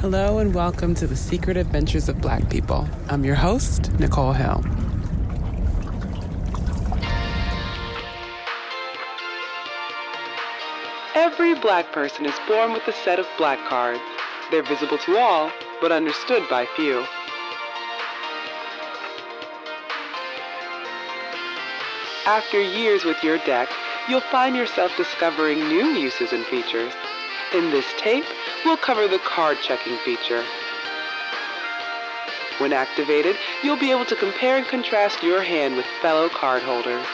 Hello and welcome to the Secret Adventures of Black People. I'm your host, Nicole Hill. Every black person is born with a set of black cards. They're visible to all, but understood by few. After years with your deck, you'll find yourself discovering new uses and features. In this tape, we'll cover the card checking feature. When activated, you'll be able to compare and contrast your hand with fellow card holders.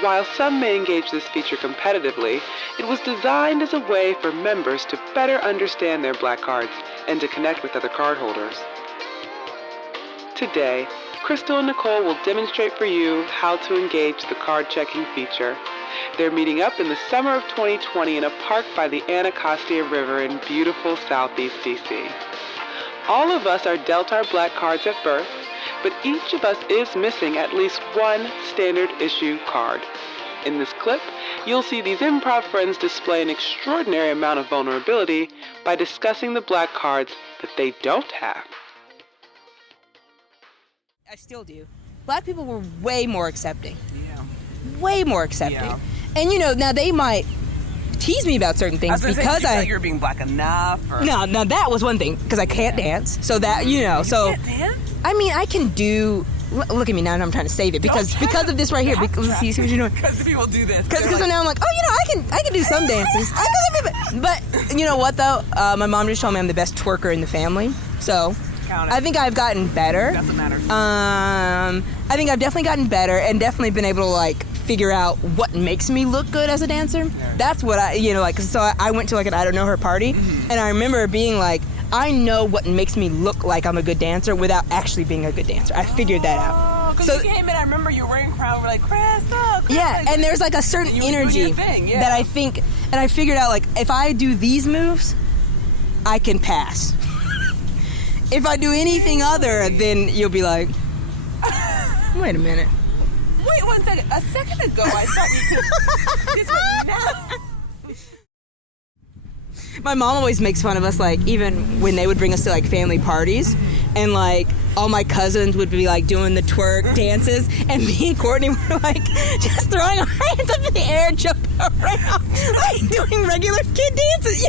While some may engage this feature competitively, it was designed as a way for members to better understand their black cards and to connect with other card holders. Today, Crystal and Nicole will demonstrate for you how to engage the card checking feature. They're meeting up in the summer of 2020 in a park by the Anacostia River in beautiful Southeast DC. All of us are dealt our black cards at birth, but each of us is missing at least one standard issue card. In this clip, you'll see these improv friends display an extraordinary amount of vulnerability by discussing the black cards that they don't have. I still do. Black people were way more accepting. Yeah. Way more accepting. Yeah. And now they might tease me about certain things because you feel like you're being black enough. Or... No, that was one thing because I can't dance. So that You can't dance? I mean, I can do. Look at me now, and I'm trying to save it because of this right here. Let's see what you're doing. Because people do this. Because now I'm like, I can do some dances. But you know what though? My mom just told me I'm the best twerker in the family. So. I think I've gotten better. Doesn't matter. I think I've definitely gotten better and definitely been able to figure out what makes me look good as a dancer. Yeah. That's what I went to an I don't know her party, and I remember being like, I know what makes me look like I'm a good dancer without actually being a good dancer. I figured that out. So you came in, I remember you were wearing a crown, we're like, Crystal. Yeah, and there's a certain energy that I think, and I figured out if I do these moves, I can pass. If I do anything other, then you'll be like, wait a minute. Wait 1 second. A second ago, I thought you could. This was now. My mom always makes fun of us, even when they would bring us to, family parties, and, all my cousins would be, doing the twerk dances, and me and Courtney were, just throwing our hands up in the air, jumping around, doing regular kid dances,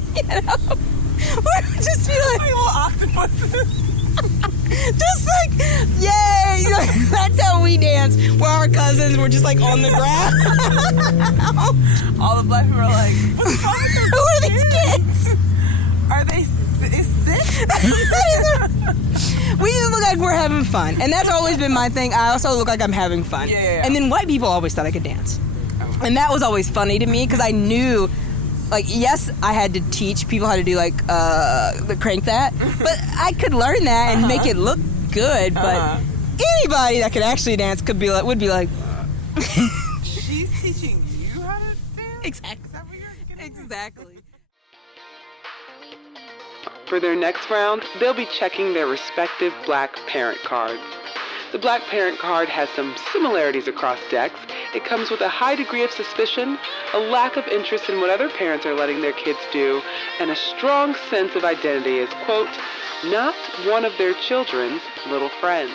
We're just be like little octopuses. Just yay! That's how we dance. Where our cousins were just on the ground. All the black people are like, what's wrong with them? Who are these kids? Are they sick? We just look like we're having fun, and that's always been my thing. I also look like I'm having fun. Yeah. And then white people always thought I could dance, and that was always funny to me because I knew. Yes, I had to teach people how to do the crank that, but I could learn that and make it look good. But anybody that could actually dance would be like, she's teaching you how to dance. Exactly. Is that what you're getting exactly. For their next round, they'll be checking their respective black parent cards. The black parent card has some similarities across decks. It comes with a high degree of suspicion, a lack of interest in what other parents are letting their kids do, and a strong sense of identity as, quote, not one of their children's little friends.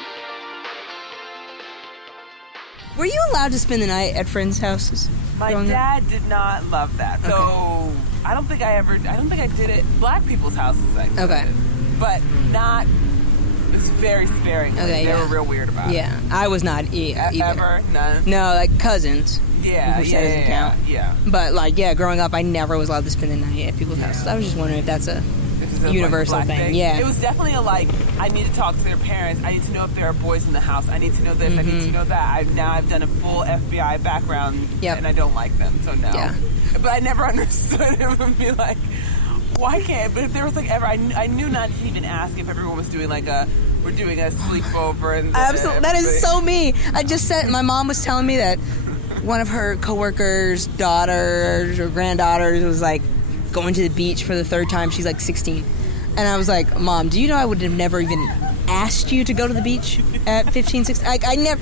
Were you allowed to spend the night at friends' houses? My dad did not love that. So Okay. I don't think I did it black people's houses. Okay. But not, it's very sparing. Okay, They were real weird about it. Yeah, I was not either. Ever? None? No, cousins. Yeah, Which doesn't count. Yeah. But growing up, I never was allowed to spend the night at people's houses. I was just wondering if that's a This is a, universal black thing. Yeah. It was definitely I need to talk to their parents. I need to know if there are boys in the house. I need to know this. I need to know that. I've done a full FBI background, and I don't like them, so no. Yeah. But I never understood him and be like, why can't? But if there was ever, I knew not to even ask if everyone was doing we're doing a sleepover and Absolutely, that is so me. I just said my mom was telling me that one of her coworkers' daughters or granddaughters was going to the beach for the third time. She's 16, and I was like, Mom, do you know I would have never even asked you to go to the beach at 15, 16? I never.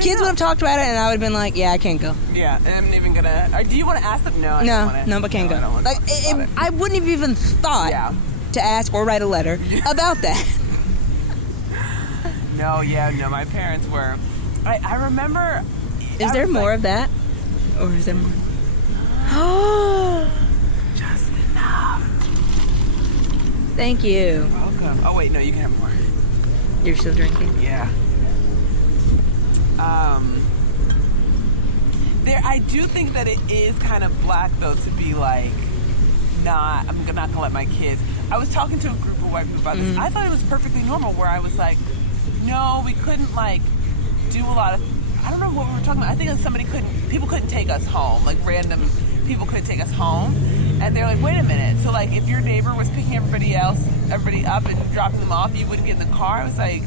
Kids would have talked about it, and I would have been like, yeah, I can't go. Yeah, and I'm even gonna. Do you want to ask them? No, No, but can't go. I don't want to talk about it. I wouldn't have even thought to ask or write a letter about that. No, my parents were. I remember. Is there more of that? Or is there more? Oh, just enough. Thank you. You're welcome. Oh, wait, no, you can have more. You're still drinking? Yeah. I do think that it is kind of black, though, to be like, I'm not gonna let my kids. I was talking to a group of white people about this. I thought it was perfectly normal, where I was like, no, we couldn't like do a lot of. I don't know what we were talking about. I think people couldn't take us home, like random people couldn't take us home, and they're like, wait a minute. So like, if your neighbor was picking everybody up and dropping them off, you wouldn't get in the car. I was like,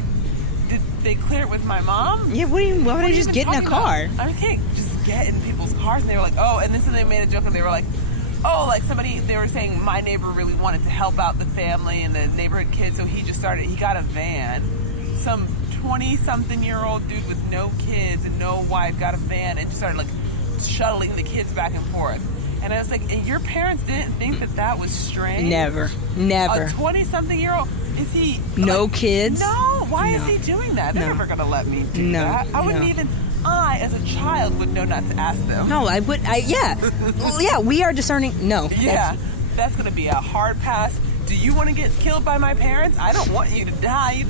did they clear it with my mom? Yeah. Why would I just get in a car? I can't just get in people's cars. And they were like, oh, and then so they made a joke, and they were like, oh, like they were saying my neighbor really wanted to help out the family and the neighborhood kids, so he got a van. Some 20-something-year-old dude with no kids and no wife got a van and just started like shuttling the kids back and forth. And I was like, and your parents didn't think that was strange? Never. A 20-something-year-old, is he... No like, kids? No, why is he doing that? They're never going to let me do that. I wouldn't even... as a child, would know not to ask them. No, I would... Well, yeah, we are discerning... No. Yeah, that's going to be a hard pass. Do you want to get killed by my parents? I don't want you to die.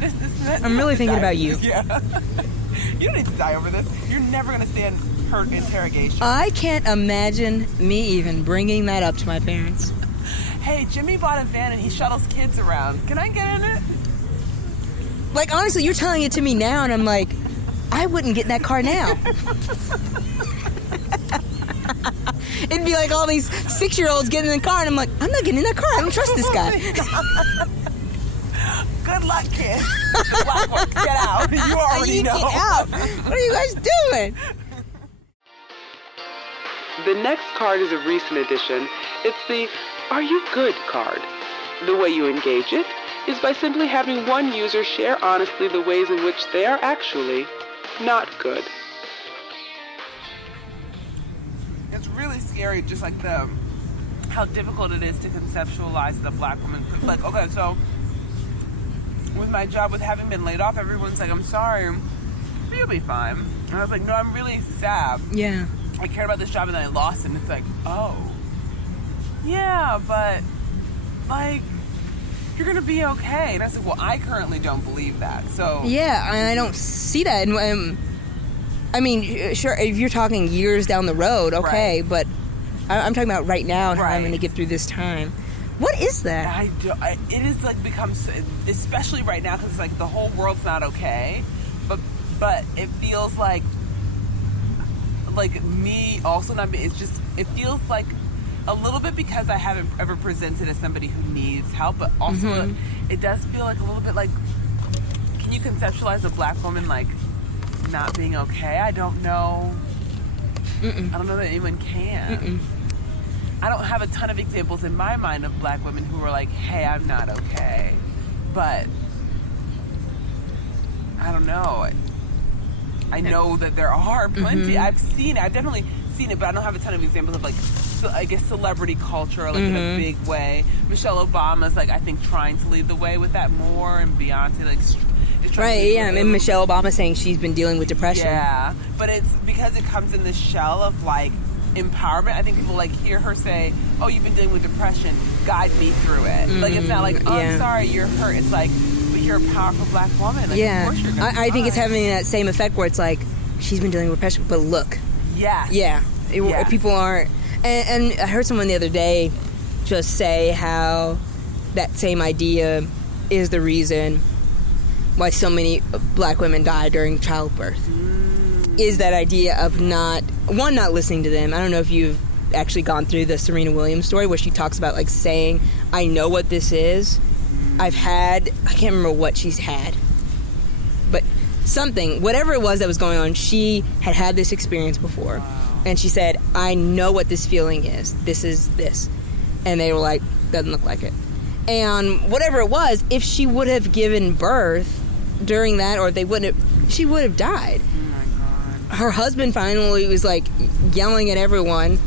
I'm really thinking about you. Yeah. You don't need to die over this. You're never going to stand hurt interrogation. I can't imagine me even bringing that up to my parents. Hey, Jimmy bought a van and he shuttles kids around. Can I get in it? Like, honestly, you're telling it to me now, and I'm like, I wouldn't get in that car now. It'd be like all these 6-year-olds getting in the car, and I'm like, I'm not getting in that car. I don't trust this guy. Good luck, kid. The black ones, get out. You already know. Get out. What are you guys doing? The next card is a recent addition. It's the Are You Good card. The way you engage it is by simply having one user share honestly the ways in which they are actually not good. It's really scary, just like how difficult it is to conceptualize the black woman. Like, okay, so with my job, with having been laid off, everyone's like, I'm sorry, but you'll be fine. And I was like, no, I'm really sad. Yeah. I cared about this job and then I lost it. And it's like, oh, yeah, but like, you're gonna be okay. And I said, well, I currently don't believe that. So yeah, and I don't see that. And I mean, sure, if you're talking years down the road, okay, right. But I'm talking about right now and how I'm going to get through this time. What is that? It is like becomes, especially right now, because like the whole world's not okay, but it feels like me also not being. It's just it feels like a little bit because I haven't ever presented as somebody who needs help, but also it does feel like a little bit like, can you conceptualize a black woman like not being okay? I don't know. I don't know that anyone can. I don't have a ton of examples in my mind of black women who are like, hey, I'm not okay. But I don't know. I know that there are plenty. I've seen it. I've definitely seen it, but I don't have a ton of examples of like, I guess celebrity culture, like in a big way. Michelle Obama's like, I think trying to lead the way with that more, and Beyonce like right, yeah, and Michelle Obama saying she's been dealing with depression. Yeah, but it's because it comes in this shell of like empowerment. I think people like hear her say, oh, you've been dealing with depression, guide me through it. Like it's not like, oh, I'm sorry, you're hurt. It's like, but you're a powerful black woman. Like, of course you're gonna be I think it's having that same effect where it's like, she's been dealing with depression, but look. Yeah. People aren't, and I heard someone the other day just say how that same idea is the reason why so many black women die during childbirth. Is that idea of not listening to them. I don't know if you've actually gone through the Serena Williams story where she talks about like saying, I know what this is. I can't remember what she's had, but something, whatever it was that was going on, she had this experience before. And she said, I know what this feeling is. This is this. And they were like, doesn't look like it. And whatever it was, if she would have given birth during that, or she would have died. Oh my God. Her husband finally was like yelling at everyone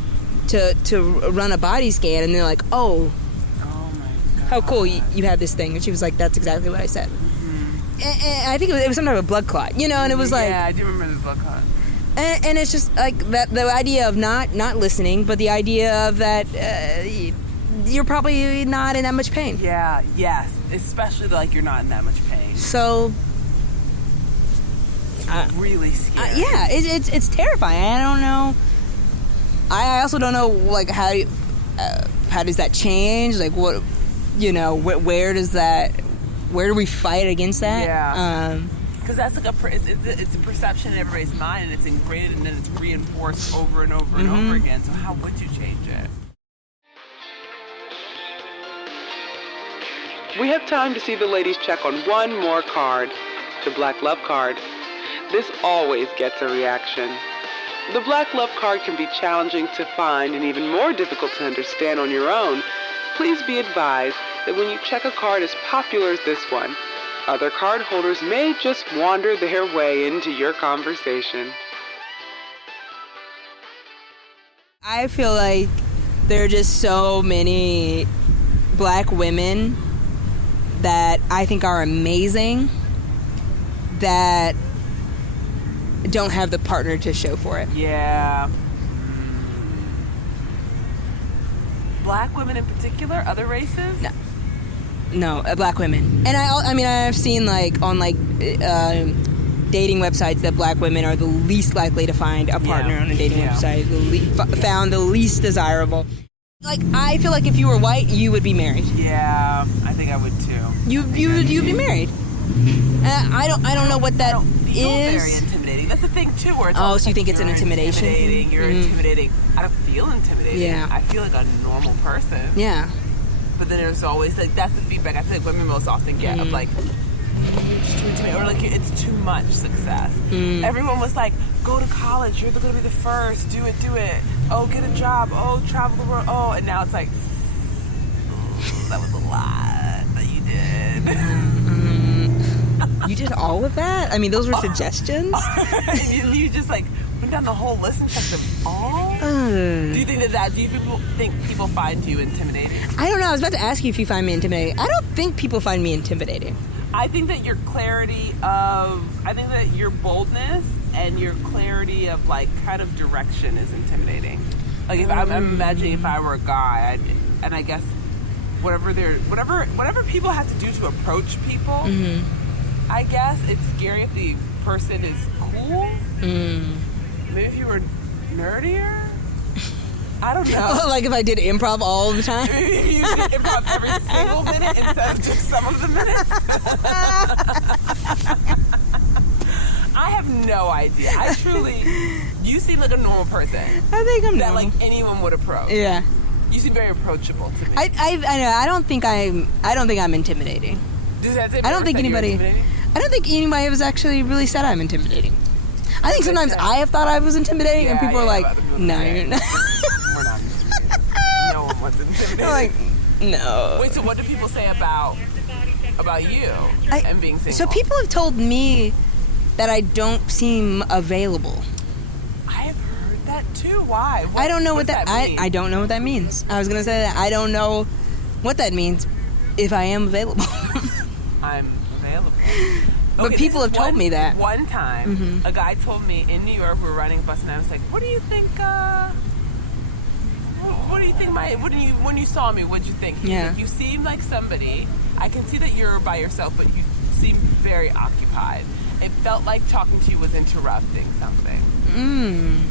to run a body scan, and they're like, oh my God. how cool you had this thing. And she was like, that's exactly what I said. And I think it was some type of blood clot, and it was like... Yeah, I do remember the blood clot. And it's just like that, the idea of not listening, but the idea of that you're probably not in that much pain. Yeah, yes. Especially like you're not in that much pain. So... really scary. Yeah, it's terrifying. I don't know. I also don't know, like, how does that change? Like, what, where does that... Where do we fight against that? Yeah. Because that's like it's a perception in everybody's mind, and it's ingrained, and then it's reinforced over and over and over again. So how would you change it? We have time to see the ladies check on one more card, the Black Love card. This always gets a reaction. The Black Love card can be challenging to find and even more difficult to understand on your own. Please be advised that when you check a card as popular as this one, other card holders may just wander their way into your conversation. I feel like there are just so many Black women that I think are amazing that don't have the partner to show for it. Yeah. Black women in particular? Other races? No, Black women. And I've seen on dating websites that Black women are the least likely to find a partner on a dating website, found the least desirable. Like, I feel like if you were white, you would be married. Yeah, I think I would too. You'd be married. I don't know what that is. Very intimidating. That's the thing too, where it's so you think it's an intimidation? You're intimidating. I don't feel intimidating. Yeah. I feel like a normal person. Yeah. But then there's always that's the feedback I feel like women most often get of like, it's too intimidating, or like it's too much success. Everyone was like, go to college, you're gonna be the first, do it. Oh, get a job. Oh, travel the world. Oh, and now it's like, that was a lot that you did. You did all of that? I mean, those were suggestions? You just went down the whole list and checked them all? Do you think do you think people find you intimidating? I don't know. I was about to ask you if you find me intimidating. I don't think people find me intimidating. I think that your boldness and your clarity of kind of direction is intimidating. Like if I'm imagining if I were a guy, and I guess whatever people have to do to approach people, I guess it's scary if the person is cool. Maybe if you were nerdier. I don't know. Like if I did improv all the time? Maybe if you did improv every single minute instead of just some of the minutes. I have no idea. You seem like a normal person. I think I'm that anyone would approach. Yeah. You seem very approachable to me. I know. I don't think I'm intimidating. I don't think anybody has actually really said I'm intimidating. I think sometimes I have thought I was intimidating, and people are like, "No, you're not." We're not intimidating. No one was intimidating. I'm like, no. Wait, so what do people say about you and being single? So people have told me that I don't seem available. I have heard that too. Why? I don't know what that means? I don't know what that means. I was gonna say that I don't know what that means if I am available. I'm available. But people have told me that. One time, a guy told me in New York, we were riding a bus, and I was like, "What do you think? What do you think? When you saw me, what did you think?" Yeah. Like, you seem like somebody. I can see that you're by yourself, but you seem very occupied. It felt like talking to you was interrupting something. And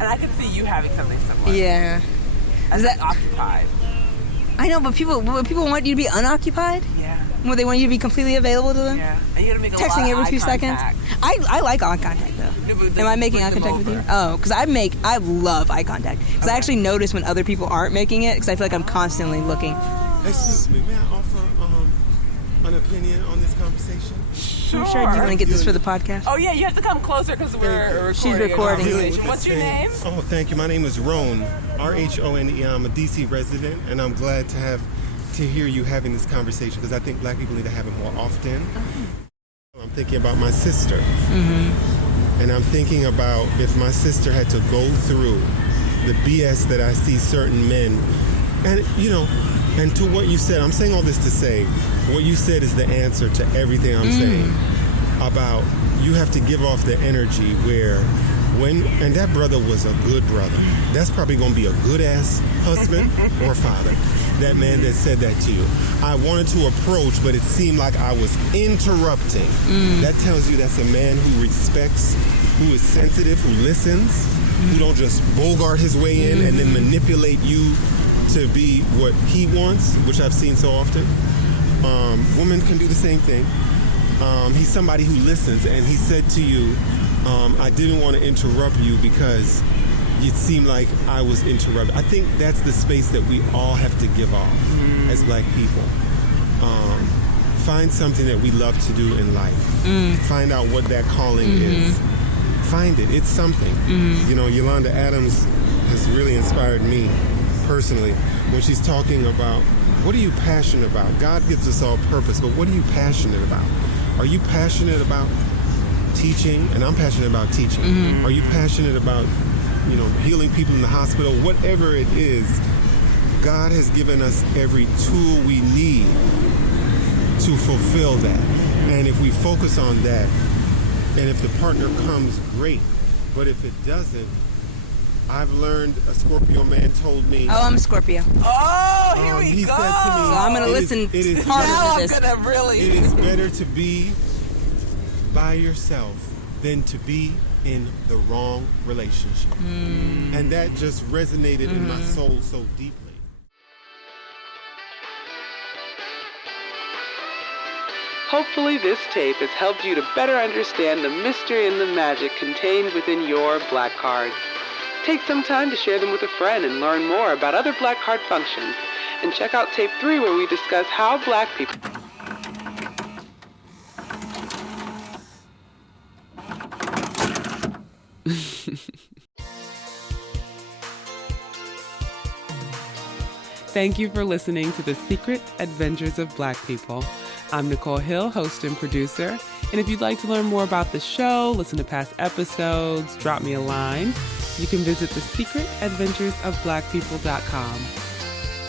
I could see you having something similar. Yeah. Is that occupied? I know, but people want you to be unoccupied. Yeah. Well, they want you to be completely available to them. Yeah. And you gotta make a texting lot of every few seconds. I like eye contact though. No, Am I making eye contact with you? Oh, because I love eye contact. Because I actually notice when other people aren't making it. Because I feel like I'm constantly looking. Excuse me, may I offer an opinion on this conversation? Sure. Do you want to get this for the podcast? Oh yeah, you have to come closer because we're recording. She's recording. What's your name? Oh, thank you. My name is Rhone, R-H-O-N-E. I'm a DC resident, and I'm glad to hear you having this conversation because I think Black people need to have it more often. I'm thinking about my sister, and I'm thinking about if my sister had to go through the BS that I see certain men, and And to what you said, I'm saying all this to say, what you said is the answer to everything I'm saying about you have to give off the energy where and that brother was a good brother. That's probably going to be a good-ass husband or father. That man that said that to you. I wanted to approach, but it seemed like I was interrupting. That tells you that's a man who respects, who is sensitive, who listens, who don't just bogart his way in and then manipulate you to be what he wants, which I've seen so often. Women can do the same thing. He's somebody who listens, and he said to you, I didn't want to interrupt you because it seemed like I was interrupted. I think that's the space that we all have to give off as black people. Find something that we love to do in life. Find out what that calling is. Find it. It's something. You know, Yolanda Adams has really inspired me personally when she's talking about what are you passionate about? God gives us all purpose, but what are you passionate about? Are you passionate about teaching? And I'm passionate about teaching. Are you passionate about, you know, healing people in the hospital? Whatever it is, God has given us every tool we need to fulfill that. And if we focus on that, and if the partner comes, great. But if it doesn't, I've learned, a Scorpio man told me. Oh, I'm a Scorpio. Oh, here we he go. said to me, So I'm going to listen harder Now to I'm this. gonna really. it is better to be by yourself than to be in the wrong relationship. And that just resonated in my soul so deeply. Hopefully this tape has helped you to better understand the mystery and the magic contained within your black cards. Take some time to share them with a friend and learn more about other black card functions. And check out tape 3 where we discuss how black people... Thank you for listening to The Secret Adventures of Black People. I'm Nicole Hill, host and producer. And if you'd like to learn more about the show, listen to past episodes, drop me a line, you can visit thesecretadventuresofblackpeople.com.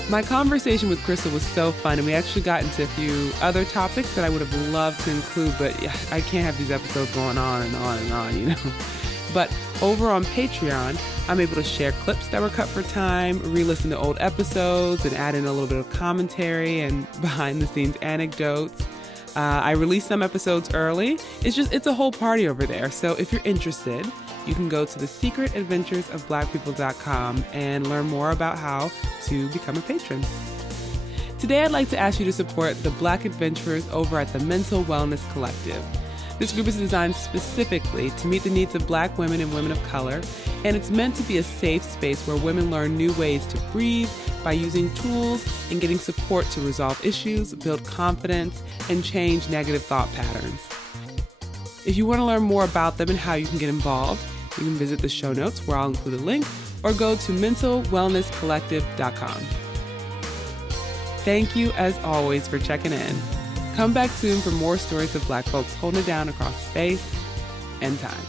My conversation with Crystal was so fun, and we actually got into a few other topics that I would have loved to include, but I can't have these episodes going on and on and on, you know. But over on Patreon, I'm able to share clips that were cut for time, re-listen to old episodes, and add in a little bit of commentary and behind-the-scenes anecdotes. I release some episodes early. It's a whole party over there. So if you're interested, you can go to thesecretadventuresofblackpeople.com and learn more about how to become a patron. Today, I'd like to ask you to support the Black adventurers over at the Mental Wellness Collective. This group is designed specifically to meet the needs of Black women and women of color, and it's meant to be a safe space where women learn new ways to breathe by using tools and getting support to resolve issues, build confidence, and change negative thought patterns. If you want to learn more about them and how you can get involved, you can visit the show notes where I'll include a link, or go to mentalwellnesscollective.com. Thank you, as always, for checking in. Come back soon for more stories of Black folks holding it down across space and time.